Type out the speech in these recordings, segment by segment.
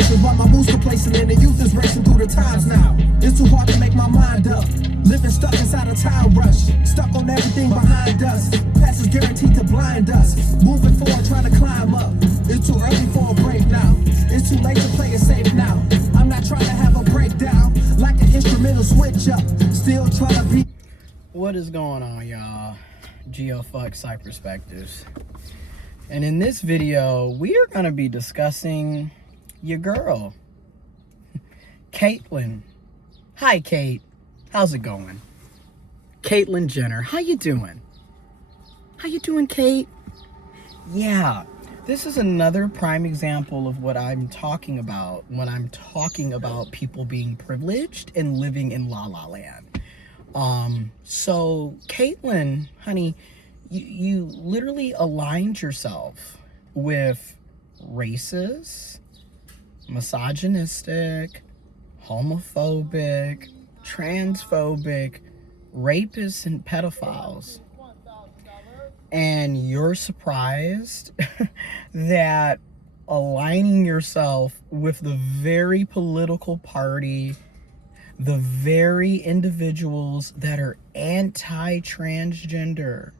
generations while my mood's complacent and the youth is racing through the times now. It's too hard to make my mind up. Living stuck inside a time rush. Stuck on everything behind us. Past is guaranteed to blind us. Moving forward, trying to climb up. It's too early for a break now. It's too late to play it safe now. I'm not trying to have a breakdown. Like an instrumental switch up. Still trying to be. What is going on, y'all? GeoFuck Side Perspectives. And in this video, we are going to be discussing your girl, Caitlyn. Hi, Kate. How's it going? Caitlyn Jenner. How you doing? How you doing, Kate? Yeah, this is another prime example of what I'm talking about when I'm talking about people being privileged and living in La La Land. So Caitlyn, honey, you literally aligned yourself with racist, misogynistic, homophobic, transphobic, rapists, and pedophiles. And you're surprised that aligning yourself with the very political party, the very individuals that are anti-transgender.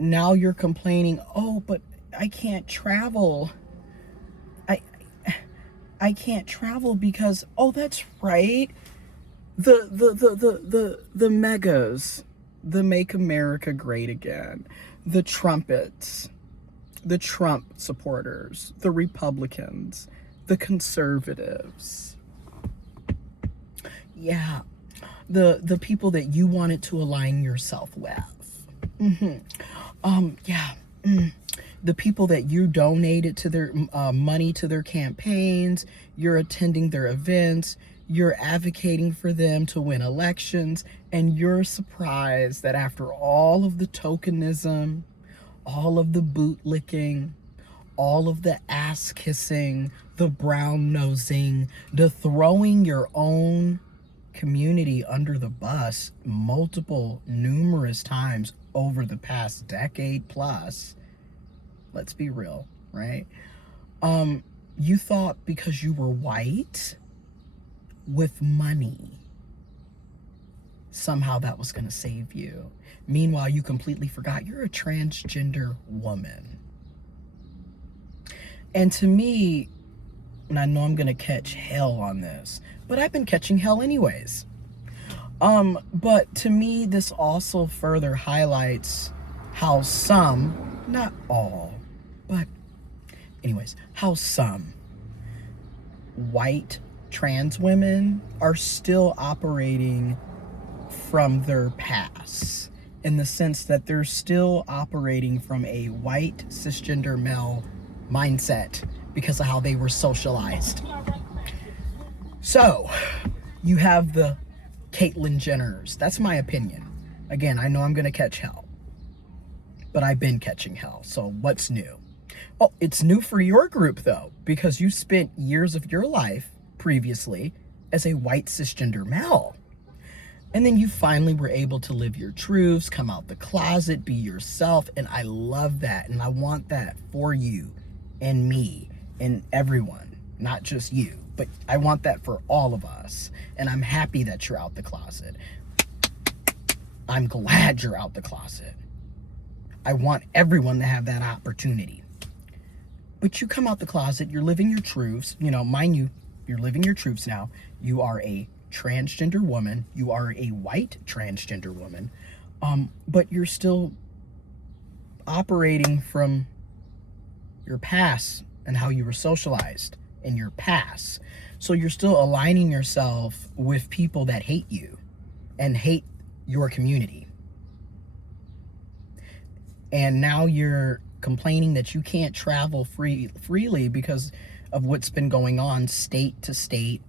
Now you're complaining, oh, but I can't travel. I can't travel because, oh, that's right. The megas, the Make America Great Again, the trumpets, the Trump supporters, the Republicans, the conservatives. Yeah, the people that you wanted to align yourself with. The people that you donated to their money to their campaigns, you're attending their events, you're advocating for them to win elections, and you're surprised that after all of the tokenism, all of the boot licking, all of the ass kissing, the brown nosing, the throwing your own community under the bus numerous times over the past decade plus, let's be real, right? You thought because you were white with money, somehow that was going to save you. Meanwhile, you completely forgot you're a transgender woman. And to me, and I know I'm going to catch hell on this, but I've been catching hell anyways. But to me, this also further highlights how some, not all, but anyways, how some white trans women are still operating from their past, in the sense that they're still operating from a white cisgender male mindset because of how they were socialized. So you have the Caitlyn Jenners. That's my opinion. Again, I know I'm gonna catch hell, but I've been catching hell. So what's new? Oh, it's new for your group though, because you spent years of your life previously as a white cisgender male. And then you finally were able to live your truths, come out the closet, be yourself. And I love that. And I want that for you and me and everyone, not just you, but I want that for all of us. And I'm happy that you're out the closet. I'm glad you're out the closet. I want everyone to have that opportunity. But you come out the closet, you're living your truths. You know, mind you, you're living your truths now. You are a transgender woman. You are a white transgender woman. But you're still operating from your past and how you were socialized in your past. So you're still aligning yourself with people that hate you and hate your community. And now you're complaining that you can't travel freely because of what's been going on state to state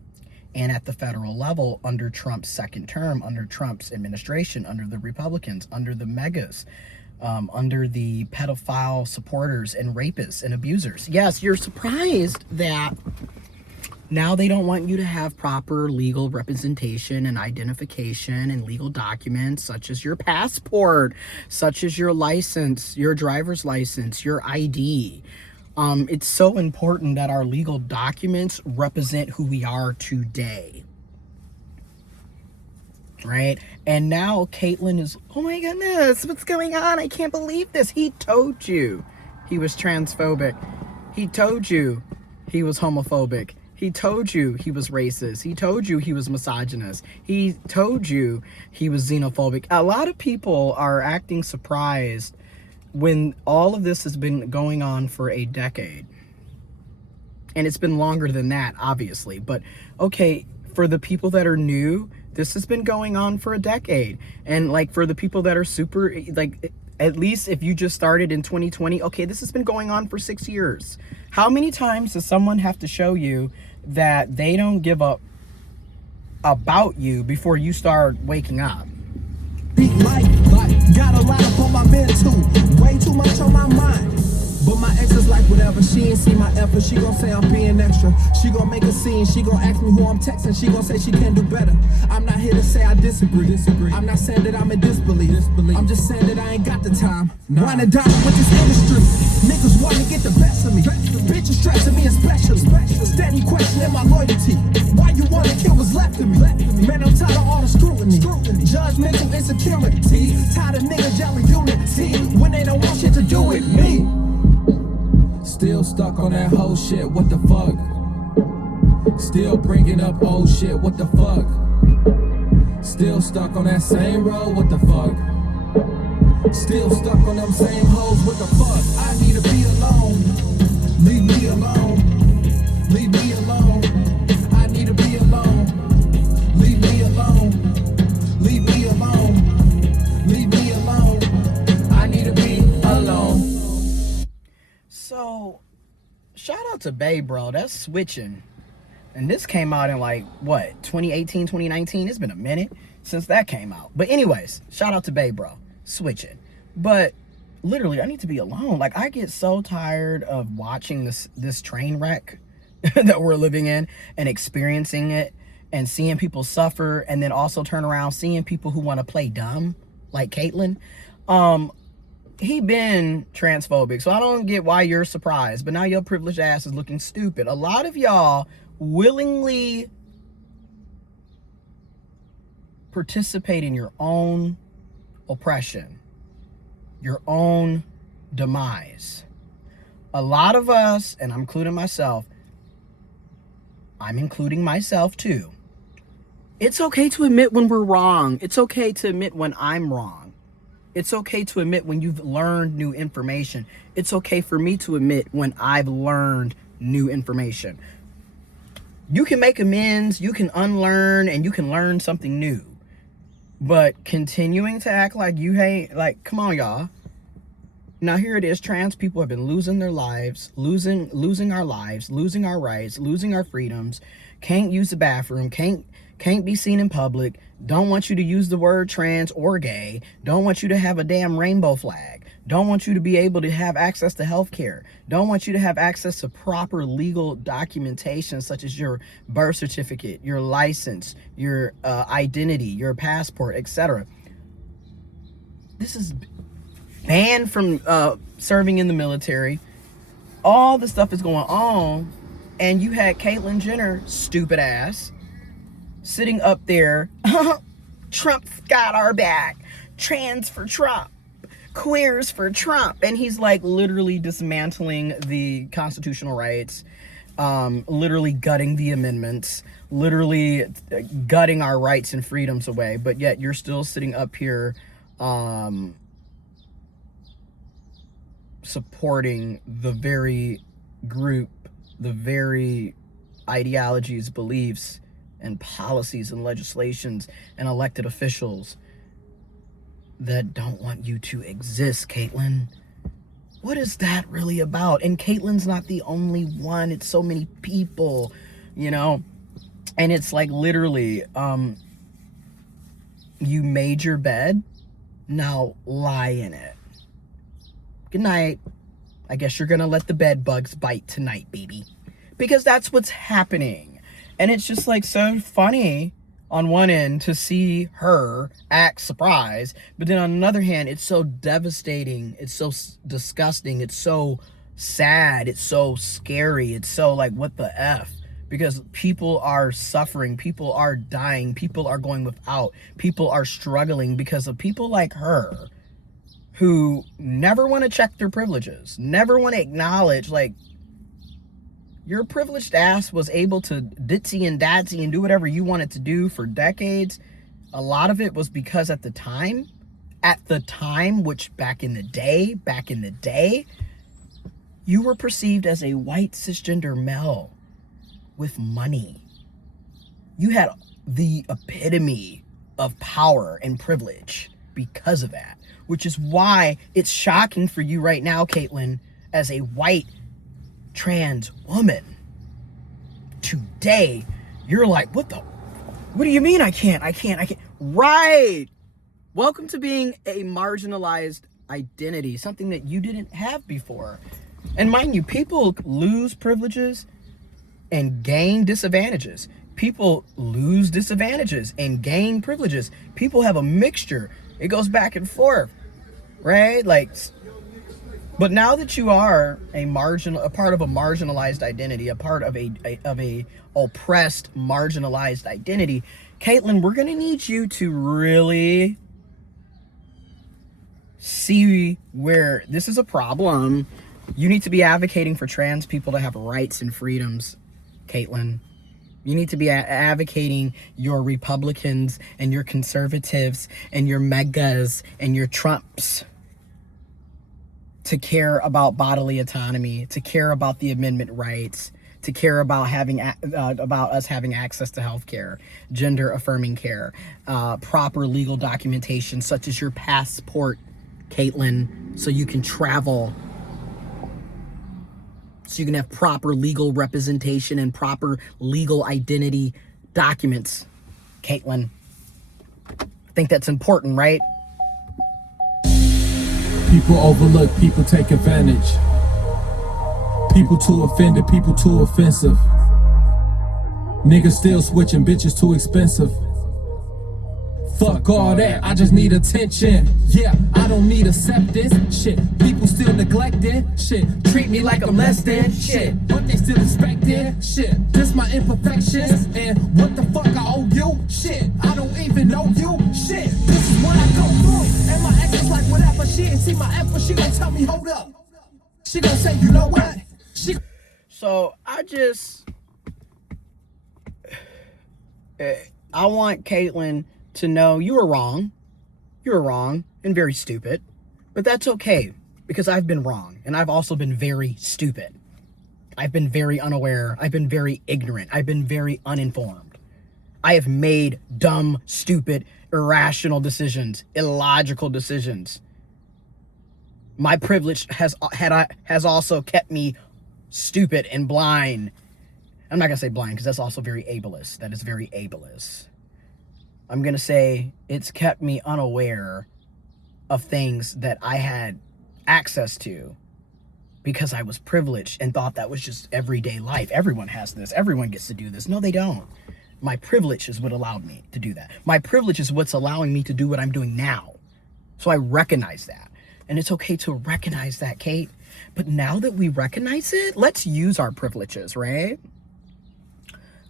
and at the federal level under Trump's second term, under Trump's administration, under the Republicans, under the megas, under the pedophile supporters and rapists and abusers. Yes, you're surprised that now they don't want you to have proper legal representation and identification and legal documents such as your passport, such as your license, your driver's license, your ID. It's so important that our legal documents represent who we are today. Right? And now Caitlyn is, oh my goodness, what's going on? I can't believe this. He told you he was transphobic. He told you he was homophobic. He told you he was racist. He told you he was misogynist. He told you he was xenophobic. A lot of people are acting surprised when all of this has been going on for a decade. And it's been longer than that, obviously. But okay, for the people that are new, this has been going on for a decade. And like for the people that are super, like, at least if you just started in 2020, okay, this has been going on for 6 years. How many times does someone have to show you that they don't give up about you before you start waking up? Beat life, got a lot up on my mental, way too much on my mind. But my ex is like whatever, she ain't see my effort. She gon' say I'm being extra. She gon' make a scene, she gon' ask me who I'm texting. She gon' say she can do better. I'm not here to say I disagree. I'm not saying that I'm in disbelief. I'm just saying that I ain't got the time. Wine and dine with this industry. Niggas wanna get the best of me. Bitches stressing me especially. Steady questioning my loyalty. Why you wanna kill what's left of me? Man, I'm tired of all the scrutiny. Judgmental insecurity. Tired of niggas yelling unity when they don't want shit to do with me. Still stuck on that whole shit, what the fuck? Still bringing up old shit, what the fuck? Still stuck on that same road, what the fuck? Still stuck on them same hoes, what the fuck? I need to be alone. Leave me alone. Leave me alone. I need to be alone. Leave me alone. Leave me alone. Leave me alone. I need to be alone. So, shout out to Bae, bro. That's switching. And this came out in like, what, 2018, 2019? It's been a minute since that came out. But anyways, shout out to Bae, bro. Switching. But literally, I need to be alone. Like, I get so tired of watching this train wreck that we're living in and experiencing it and seeing people suffer, and then also turn around seeing people who want to play dumb, like Caitlyn. He been transphobic, so I don't get why you're surprised. But now your privileged ass is looking stupid. A lot of y'all willingly participate in your own oppression, your own demise. A lot of us, and I'm including myself, I'm including myself too. It's okay to admit when we're wrong. It's okay to admit when I'm wrong. It's okay to admit when you've learned new information. It's okay for me to admit when I've learned new information. You can make amends, you can unlearn, and you can learn something new. But continuing to act like you hate, like, come on, y'all. Now here it is, trans people have been losing their lives, losing our lives, losing our rights, losing our freedoms, can't use the bathroom, can't be seen in public, don't want you to use the word trans or gay, don't want you to have a damn rainbow flag, don't want you to be able to have access to health care, don't want you to have access to proper legal documentation such as your birth certificate, your license, your identity, your passport, etc. This is banned from serving in the military. All this stuff is going on, and you had Caitlyn Jenner, stupid ass, sitting up there, Trump's got our back, trans for Trump, queers for Trump, and he's like literally dismantling the constitutional rights, literally gutting the amendments, literally gutting our rights and freedoms away, but yet you're still sitting up here supporting the very group, the very ideologies, beliefs, and policies and legislations and elected officials that don't want you to exist, Caitlyn. What is that really about? And Caitlyn's not the only one. It's so many people, you know? And it's like literally, you made your bed, now lie in it. Good night. I guess you're gonna let the bed bugs bite tonight, baby. Because that's what's happening. And it's just like so funny on one end to see her act surprised, but then on another hand, it's so devastating, it's so disgusting, it's so sad. It's so scary. It's so like, what the F? Because people are suffering. People are dying. People are going without. People are struggling because of people like her who never want to check their privileges, never want to acknowledge, like, your privileged ass was able to ditzy and dadsy and do whatever you wanted to do for decades. A lot of it was because at the time, which back in the day, you were perceived as a white cisgender male with money. You had the epitome of power and privilege because of that, which is why it's shocking for you right now, Caitlyn, as a white trans woman. Today, you're like, what do you mean I can't? Right. Welcome to being a marginalized identity, something that you didn't have before. And mind you, people lose privileges and gain disadvantages. People lose disadvantages and gain privileges. People have a mixture. It goes back and forth, right? Like, but now that you are a part of a marginalized identity, a part of a oppressed, marginalized identity, Caitlyn, we're gonna need you to really see where this is a problem. You need to be advocating for trans people to have rights and freedoms, Caitlyn. You need to be advocating your Republicans and your conservatives and your megas and your Trumps to care about bodily autonomy, to care about the amendment rights, to care about about us having access to health care, gender affirming care, proper legal documentation such as your passport, Caitlyn, so you can travel, so you can have proper legal representation and proper legal identity documents, Caitlyn. I think that's important, right? People overlook, people take advantage. People too offended, people too offensive. Niggas still switching, bitches too expensive. Fuck all that, I just need attention. Yeah, I don't need acceptance. Shit, people still neglected. Shit, treat me like I'm less than. Shit, but they still expected. Shit, just my imperfections. And what the fuck I owe you? Shit, I don't even know you. Shit, this is what I go through. And my ex is like, whatever. She ain't see my effort, she gon' tell me, hold up. She gon' say, you know what? So I want Caitlyn to know you were wrong. You were wrong and very stupid. But that's okay, because I've been wrong. And I've also been very stupid. I've been very unaware. I've been very ignorant. I've been very uninformed. I have made dumb, stupid, irrational decisions, illogical decisions. My privilege has also kept me stupid and blind. I'm not gonna say blind because that's also very ableist. That is very ableist. I'm gonna say it's kept me unaware of things that I had access to because I was privileged and thought that was just everyday life. Everyone has this. Everyone gets to do this. No, they don't. My privilege is what allowed me to do that. My privilege is what's allowing me to do what I'm doing now. So I recognize that. And it's okay to recognize that, Kate. But now that we recognize it, let's use our privileges, right?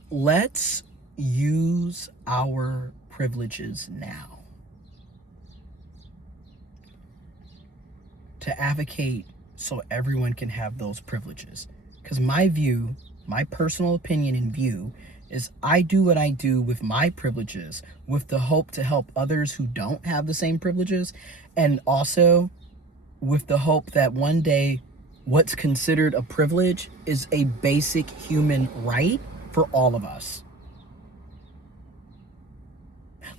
Let's use our privileges now to advocate so everyone can have those privileges. Because my view, my personal opinion and view is I do what I do with my privileges with the hope to help others who don't have the same privileges, and also with the hope that one day what's considered a privilege is a basic human right for all of us.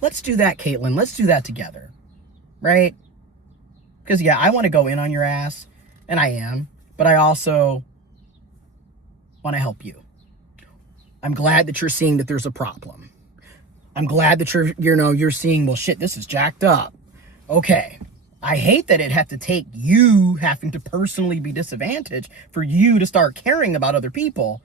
Let's do that, Caitlyn. Let's do that together, right? Because, yeah, I want to go in on your ass, and I am, but I also want to help you. I'm glad that you're seeing that there's a problem. I'm glad that you're seeing, well, shit, this is jacked up. Okay. I hate that it had to take you having to personally be disadvantaged for you to start caring about other people,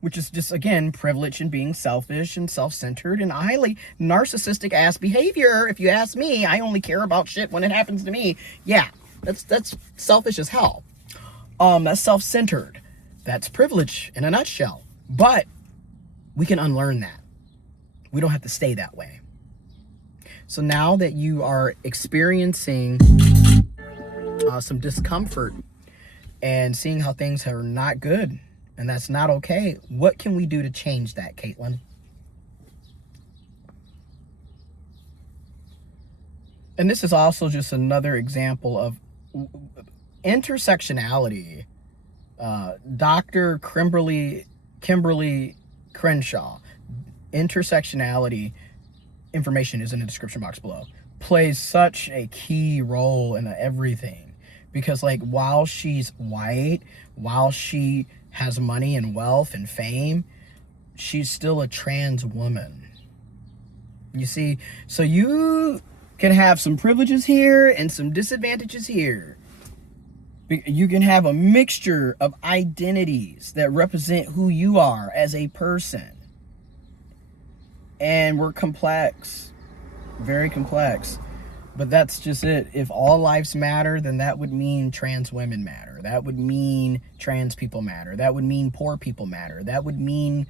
which is just, again, privilege and being selfish and self-centered and highly narcissistic ass behavior. If you ask me, I only care about shit when it happens to me. Yeah, that's selfish as hell. That's self-centered. That's privilege in a nutshell. But we can unlearn that. We don't have to stay that way. So now that you are experiencing some discomfort and seeing how things are not good and that's not okay, what can we do to change that, Caitlyn? And this is also just another example of intersectionality. Dr. Kimberly Crenshaw, intersectionality, information is in the description box below, plays such a key role in everything. Because like, while she's white, while she has money and wealth and fame, she's still a trans woman. You see, so you can have some privileges here and some disadvantages here. You can have a mixture of identities that represent who you are as a person. And we're complex, very complex. But that's just it. If all lives matter, then that would mean trans women matter. That would mean trans people matter. That would mean poor people matter. That would mean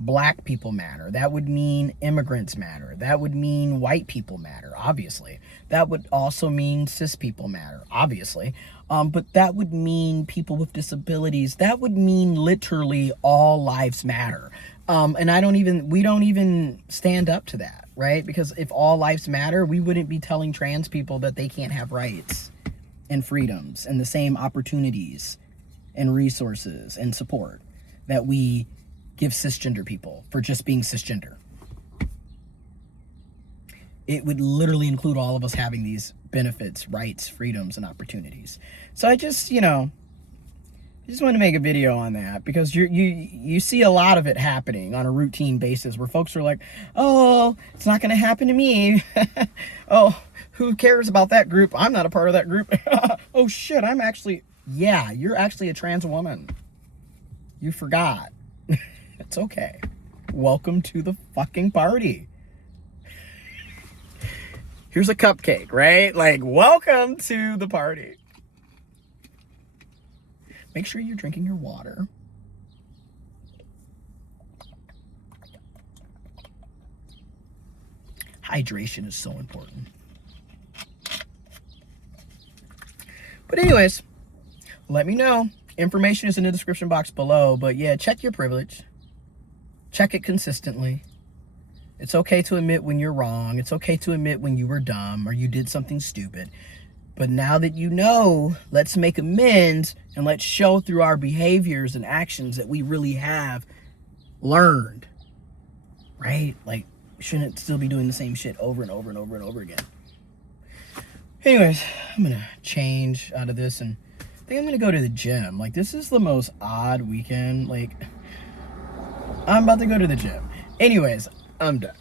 black people matter. That would mean immigrants matter. That would mean white people matter, obviously. That would also mean cis people matter, obviously. But that would mean people with disabilities. That would mean literally all lives matter. And we don't even stand up to that, right? Because if all lives matter, we wouldn't be telling trans people that they can't have rights and freedoms and the same opportunities and resources and support that we give cisgender people for just being cisgender. It would literally include all of us having these benefits, rights, freedoms, and opportunities. So I just want to make a video on that, because you see a lot of it happening on a routine basis where folks are like, oh, it's not going to happen to me. Oh, who cares about that group? I'm not a part of that group. Oh shit, you're actually a trans woman. You forgot. It's okay. Welcome to the fucking party. Here's a cupcake, right? Like, welcome to the party. Make sure you're drinking your water. Hydration is so important. But anyways, let me know. Information is in the description box below. But yeah, check your privilege. Check it consistently. It's okay to admit when you're wrong. It's okay to admit when you were dumb or you did something stupid. But now that you know, let's make amends and let's show through our behaviors and actions that we really have learned, right? Like, we shouldn't still be doing the same shit over and over and over and over again. Anyways, I'm gonna change out of this and I think I'm gonna go to the gym. Like, this is the most odd weekend. Like, I'm about to go to the gym. Anyways, I'm done.